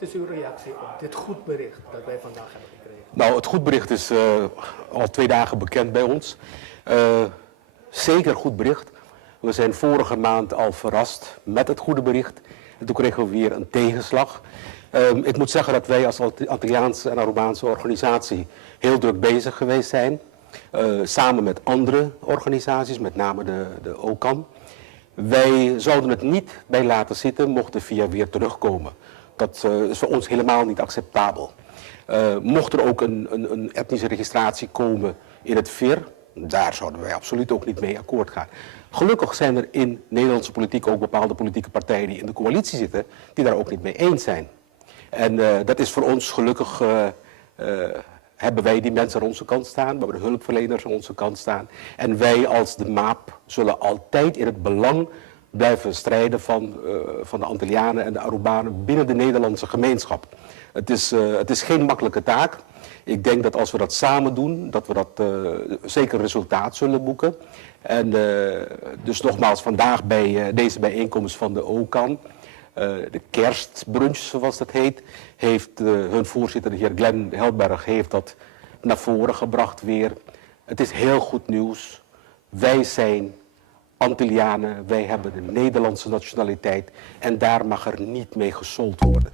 Wat is uw reactie op dit goed bericht dat wij vandaag hebben gekregen? Nou, het goed bericht is al 2 dagen bekend bij ons. Zeker goed bericht. We zijn vorige maand al verrast met het goede bericht. En toen kregen we weer een tegenslag. Ik moet zeggen dat wij als Antilliaanse en Arubaanse organisatie heel druk bezig geweest zijn. Samen met andere organisaties, met name de OCAN. Wij zouden het niet bij laten zitten mocht de VIA weer terugkomen. Dat is voor ons helemaal niet acceptabel. Mocht er ook een etnische registratie komen in het VIR, daar zouden wij absoluut ook niet mee akkoord gaan. Gelukkig zijn er in Nederlandse politiek ook bepaalde politieke partijen die in de coalitie zitten, die daar ook niet mee eens zijn. En dat is voor ons gelukkig, hebben wij die mensen aan onze kant staan, we hebben de hulpverleners aan onze kant staan. En wij als de MAAP zullen altijd in het belang blijven strijden van de Antillianen en de Arubanen binnen de Nederlandse gemeenschap. Het is geen makkelijke taak. Ik denk dat als we dat samen doen, dat we dat zeker resultaat zullen boeken. En dus nogmaals, vandaag bij deze bijeenkomst van de OCAN, de kerstbrunch zoals dat heet, heeft hun voorzitter, de heer Glenn Helberg, heeft dat naar voren gebracht weer. Het is heel goed nieuws. Wij zijn Antillianen, wij hebben de Nederlandse nationaliteit en daar mag er niet mee gesold worden.